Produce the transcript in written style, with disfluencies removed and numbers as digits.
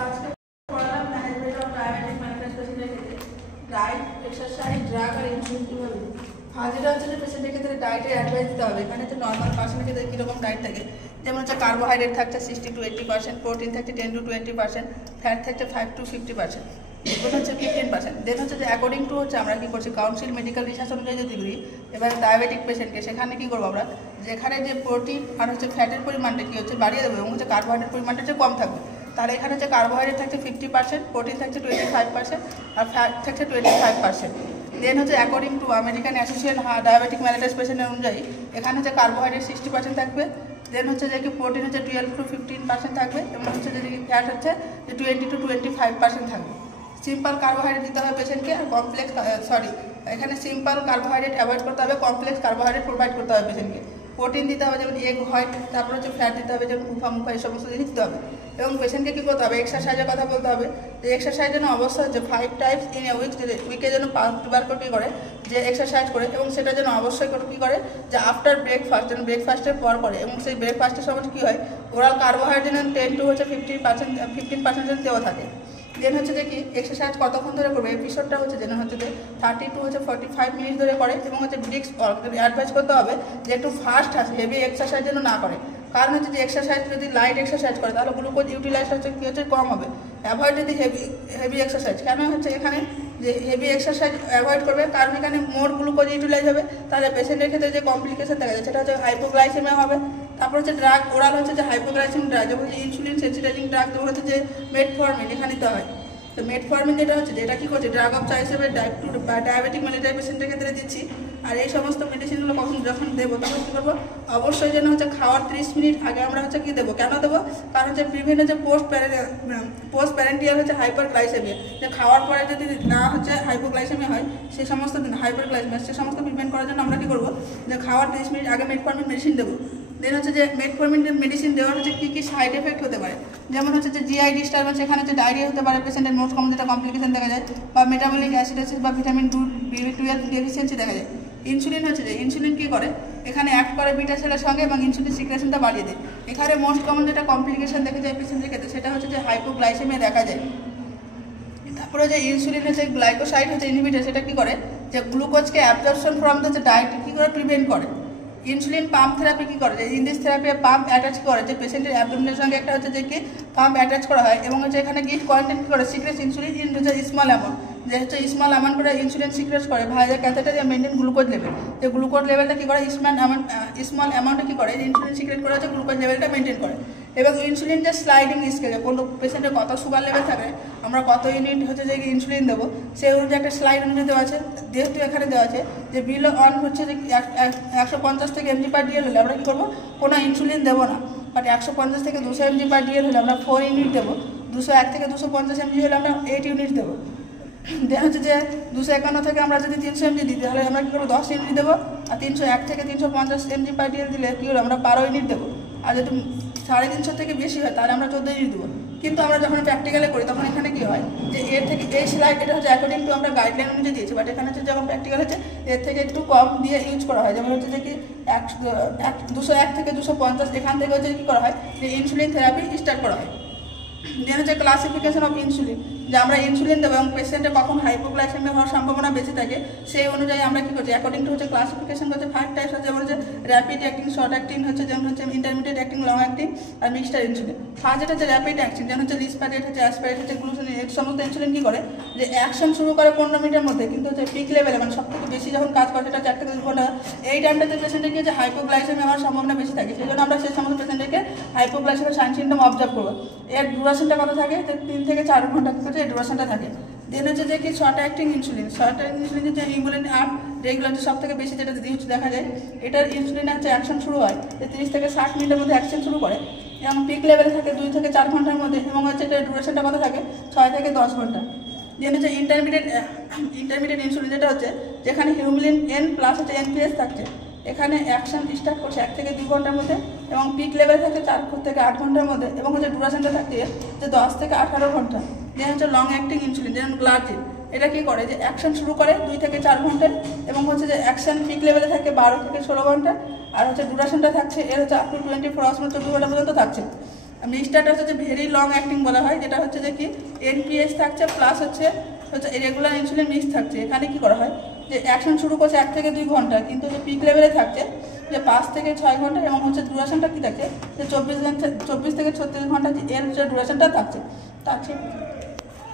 আজকে পড়ালাম management of diabetic ম্যানিফেস্টেশনের ক্ষেত্রে diet, exercise, drug আর insulin কীভাবে। যেটা হচ্ছে যে পেশেন্টের ক্ষেত্রে ডায়েটের অ্যাডভাইস দিতে হবে। এখানে হচ্ছে নর্মাল পার্সনের ক্ষেত্রে কীরকম ডায়েট থাকে, যেমন হচ্ছে কার্বোহাইড্রেট থাকছে 60 to 80%, প্রোটিন থাকছে 10 to 20%, ফ্যাট থাকছে 5 to 50%, এগুলো হচ্ছে 15%। দেন হচ্ছে যে অ্যাকর্ডিং টু হচ্ছে আমরা কী করছি কাউন্সিল মেডিকেল রিসার্চ অনুযায়ী যদি করি এবার ডায়াবেটিক পেশেন্টকে সেখানে কী করবো আমরা, যেখানে যে প্রোটিন আর হচ্ছে ফ্যাটের পরিমাণটা কী হচ্ছে বাড়িয়ে দেবো এবং হচ্ছে কার্বোহাইড্রেট পরিমাণটা হচ্ছে কম থাকবে। তাহলে এখানে হচ্ছে কার্বোহাইড্রেট থাকছে 50%, প্রোটিন থাকছে 25% আর ফ্যাট থাকছে 25%। দেন হচ্ছে according to American association diabetic mellitus পেশেন্টের অনুযায়ী এখানে হচ্ছে কার্বোহাইড্রেট 60% থাকবে। দেন হচ্ছে যে কি প্রোটিন হচ্ছে 12 to 15% থাকবে এবং হচ্ছে যে ফ্যাট হচ্ছে 20 to 25% থাকবে। সিম্পল কার্বোহাইড্রেট দিতে হবে পেশেন্টকে, আর কমপ্লেক্স এখানে সিম্পল কার্বোহাইড্রেট অ্যাভয়েড করতে হবে, কমপ্লেক্স কার্বোহাইড্রেট প্রোভাইড করতে হবে পেশেন্টকে। প্রোটিন দিতে হবে যেমন এগ হোয়াইট, তারপর হচ্ছে ফ্যাট দিতে হবে যেমন মুখা এই সমস্ত জিনিস দিতে হবে। এবং পেশেন্টকে কী করতে হবে, এক্সারসাইজের কথা বলতে হবে। যে এক্সারসাইজ যেন অবশ্যই হচ্ছে 5 times in a week, উইকে যেন 5বার করে কী করে যে এক্সারসাইজ করে, এবং সেটা যেন অবশ্যই করে কী করে যে আফটার ব্রেকফাস্ট, যেন ব্রেকফাস্টের পর করে, এবং সেই ব্রেকফাস্টের সময় কী হয় ওরাল কার্বোহাইড্রেট 10 to 15% যেন দেওয়া থাকে। দেন হচ্ছে যে কি এক্সারসাইজ কতক্ষণ ধরে করবে, এপিসোডটা হচ্ছে যেন হচ্ছে যে 30 to 45 মিনিট ধরে করে, এবং হচ্ছে ব্রিক্স অ্যাডভাইস করতে হবে যে একটু ফাস্ট আছে, হেভি এক্সারসাইজ যেন না করে। কারণ হচ্ছে যে এক্সারসাইজ যদি লাইট এক্সারসাইজ করে তাহলে গ্লুকোজ ইউটিলাইজ হচ্ছে কী হচ্ছে কম হবে। অ্যাভয়েড যদি হেভি এক্সারসাইজ, কেন হচ্ছে এখানে যে হেভি এক্সারসাইজ অ্যাভয়েড করবে কারণ এখানে মোর গ্লুকোজ ইউটিলাইজ হবে, তাহলে পেশেন্টের ক্ষেত্রে যে কমপ্লিকেশন দেখা যায় সেটা হচ্ছে হাইপোগ্লাইসেমিয়া হবে। তারপর হচ্ছে ড্রাগ ওরাল হচ্ছে যে হাইপোগ্লাইসেমিক ড্রাগ, যেমন ইনসুলিন সেন্সিটাইজিং ড্রাগ, যেমন হচ্ছে যে মেটফর্মিন এখানে দিতে হয়। তো মেটফর্মিন যেটা হচ্ছে যেটা কী করছে ড্রাগ অফ চয়েস হিসেবে ডায়াবেটিক মেলিটাস পেশেন্টের ক্ষেত্রে দিচ্ছি। আর এই সমস্ত মেডিসিনগুলো যখন দেবো তখন কী করবো, অবশ্যই যেন হচ্ছে খাওয়ার 30 মিনিট আগে আমরা হচ্ছে কী দেবো, কেন দেবো, কারণ হচ্ছে বিভিন্ন যে পোস্ট প্যারেন্টিয়াল হচ্ছে হাইপারগ্লাইসেমিয়া, যে খাওয়ার পরে যদি না হচ্ছে হাইপোগ্লাইসেমিয়া হয় সেই সমস্ত হাইপারগ্লাইসেমিয়া সে সমস্ত প্রিভেন্ট করার জন্য আমরা কী করবো যে খাওয়ার 30 মিনিট আগে মেটফর্মিন মেডিসিন দেবো। দেন হচ্ছে যে মেটফর্মিন মেডিসিন দেওয়ার হচ্ছে কী কী সাইড এফেক্ট হতে পারে, যেমন হচ্ছে যে জিআই ডিস্টারবেন্স, এখানে হচ্ছে ডায়রিয়া হতে পারে পেশেন্টের নোট কম, যেটা কমপ্লিকেশন দেখা যায়, বা মেটাবলিক অ্যাসিডোসিস বা ভিটামিন B12 ডেফিসিয়েন্সি দেখা যায়। ইনসুলিন হচ্ছে যে ইনসুলিন কী করে এখানে অ্যাক্ট করে বিটা সেলের সঙ্গে এবং ইনসুলিন সিক্রেশনটা বাড়িয়ে দেয়। এখানে মোস্ট কমন যেটা কমপ্লিকেশন দেখা যায় পেশেন্টের ক্ষেত্রে সেটা হচ্ছে যে হাইপোগ্লাইসেমিয়া দেখা যায়। তারপরে যে ইনসুলিন হচ্ছে গ্লাইকোসাইড হচ্ছে ইনহিবিটর, সেটা কী করে যে গ্লুকোজকে অ্যাবজর্পশন ফ্রম দ্য ডায়েট কী করে প্রিভেন্ট করে। ইনসুলিন পাম্প থেরাপি কী করে যে in this therapy pump attach করে, যে পেশেন্টের অ্যাবডোমিনের সঙ্গে একটা হচ্ছে যে কি পাম্প অ্যাটাচ করা হয়, এবং হচ্ছে এখানে গিট কন্টেন্ট কী করে সিক্রেট ইনসুলিন ইন হচ্ছে স্মল অ্যামাউন্ট, যে হচ্ছে স্মল অ্যামাউন্ট করে ইনসুলিন সিক্রেট করে ভাইয়া ক্যাথেটার দিয়ে মেনটেন গ্লুকোজ লেভেল, যে গ্লুকোজ লেভেলটা কী করে স্মল অ্যামাউন্টে কী করে ইনসুলিন সিক্রেট করে হচ্ছে গ্লুকোজ লেভেলটা মেনটেন করে। এবং ইনসুলিন যে স্লাইডিং স্কেলে কোনো পেশেন্টের কত সুগার লেভেল থাকে আমরা কত ইউনিট হচ্ছে যে ইনসুলিন দেবো সেই অনুযায়ী একটা স্লাইড অনুযায়ী দেওয়া আছে। যেহেতু এখানে দেওয়া আছে যে বিলো অন হচ্ছে যে 150 থেকে mg/dl হলে আমরা কী করবো কোনো ইনসুলিন দেবো না, বাট 150 থেকে 200 mg/dl হলে আমরা 4 ইউনিট দেবো, 201 থেকে 250 mg হলে আমরা 8 ইউনিট দেবো। দেন হচ্ছে যে 251 থেকে আমরা যদি 300 mg দিই তাহলে আমরা কী করবো 10 ইউনিট দেবো, আর 301 থেকে 350 mg/dl দিলে কী হলো আমরা 12 ইউনিট দেবো, আর যদি 350 থেকে বেশি হয় তাহলে আমরা 14 ইউনিট দেবো। কিন্তু আমরা যখন প্র্যাকটিক্যালে করি তখন এখানে কী হয় যে এর থেকে এই স্লাইড এটা হচ্ছে অ্যাকর্ডিং টু আমরা গাইডলাইন অনুযায়ী দিয়েছি, বাট এখানে হচ্ছে যখন প্র্যাকটিক্যাল হচ্ছে এর থেকে একটু কম দিয়ে ইউজ করা হয়, যেমন হচ্ছে যে কি 201 থেকে 250 এখান থেকে হচ্ছে কী করা হয় যে ইনসুলিন থেরাপি স্টার্ট করা হয়। দেন হচ্ছে ক্লাসিফিকেশন অফ ইনসুলিন, যে আমরা ইনসুলিন দেবো এবং পেশেন্টের কখন হাইপোগ্লাইসেমিয়া হওয়ার সম্ভাবনা বেশি থাকে সেই অনুযায়ী আমরা কী করছি অ্যাকর্ডিং টু হচ্ছে ক্লাসিফিকেশন করছে 5 টাইপস হচ্ছে, যেমন হচ্ছে র্যাপিড অ্যাক্টিং, শর্ট অ্যাক্টিং হচ্ছে, যেমন হচ্ছে ইন্টারমিডিয়েট অ্যাক্টিং, লং অ্যাক্টিং আর মিক্সড ইনসুলিন। ফার্স্ট যেটা হচ্ছে র্যাপিড অ্যাক্টিং, যেমন হচ্ছে লিসপ্যারেট হচ্ছে অ্যাসপ্যারেট হচ্ছে গ্লুসিন, এই সমস্ত ইনসুলিন কী করে যে অ্যাকশন শুরু করে 15 মিনিটের মধ্যে, কিন্তু হচ্ছে পিক লেভেলে মানে সব থেকে বেশি যখন কাজ করে সেটা 4 থেকে 2 ঘন্টা, এই টাইমটাতে পেশেন্টের কি হচ্ছে হাইপোগ্লাইসেমিয়া হওয়ার সম্ভাবনা বেশি থাকে, সেই জন্য আমরা সেই সমস্ত পেশেন্টকে হাইপোগ্লাইসেমিয়া সাইন সিম্পটম অবজার্ভ করবো। এর ডিউরেশনটা কত থাকে 3 থেকে 4 ঘন্টা হচ্ছে এই ডিউরেশনটা থাকে। দেন হচ্ছে যে কি short acting insulin, short acting insulin হচ্ছে ইমুলিন আর রেগুলার সব থেকে বেশি যেটা ইউজ দেখা যায়, এটার ইনসুলিন হচ্ছে অ্যাকশন শুরু হয় যে 30 থেকে 60 মিনিটের মধ্যে অ্যাকশন শুরু করে, এবং পিক লেভেলে থাকে 2 থেকে 4 ঘন্টার মধ্যে, এবং হচ্ছে এটার ডিউরেশনটা কত থাকে 6 থেকে 10 ঘন্টা। দেন হচ্ছে ইন্টারমিডিয়েট ইনসুলিন, যেটা হচ্ছে যেখানে হিউমিলিন N প্লাস হচ্ছে NPS থাকছে, এখানে অ্যাকশন স্টার্ট করছে 1 থেকে 2 ঘন্টার মধ্যে, এবং পিক লেভেল থাকে 4 থেকে 8 ঘন্টার মধ্যে, এবং হচ্ছে ডিউরেশনটা থাকে যে 10 থেকে 18 ঘন্টা। দেন হচ্ছে লং অ্যাক্টিং ইনসুলিন, যেমন গ্লার্জিন, এটা কী করে যে অ্যাকশন শুরু করে 2 থেকে 4 ঘন্টায়, এবং হচ্ছে যে অ্যাকশন পিক লেভেলে থাকে 12 থেকে 16 ঘন্টা, আর হচ্ছে ডিউরেশনটা থাকছে এর হচ্ছে আপ টু 24 আওয়ার্স, 24 ঘন্টা পর্যন্ত থাকছে। মিক্সটারটা হচ্ছে যে ভেরি লং অ্যাক্টিং বলা হয়, যেটা হচ্ছে যে কি এনপিএস থাকছে প্লাস হচ্ছে রেগুলার ইনসুলিন মিক্স থাকছে। এখানে কি করা হয় যে অ্যাকশন শুরু করছে 1 থেকে 2 ঘন্টা, কিন্তু যে পিক লেভেলে থাকছে যে 5 থেকে 6 ঘন্টা, এবং হচ্ছে ডিউরেশনটা কি থাকছে যে 24 থেকে 36 ঘন্টা, যে এর যে ডিউরেশনটা থাকছে।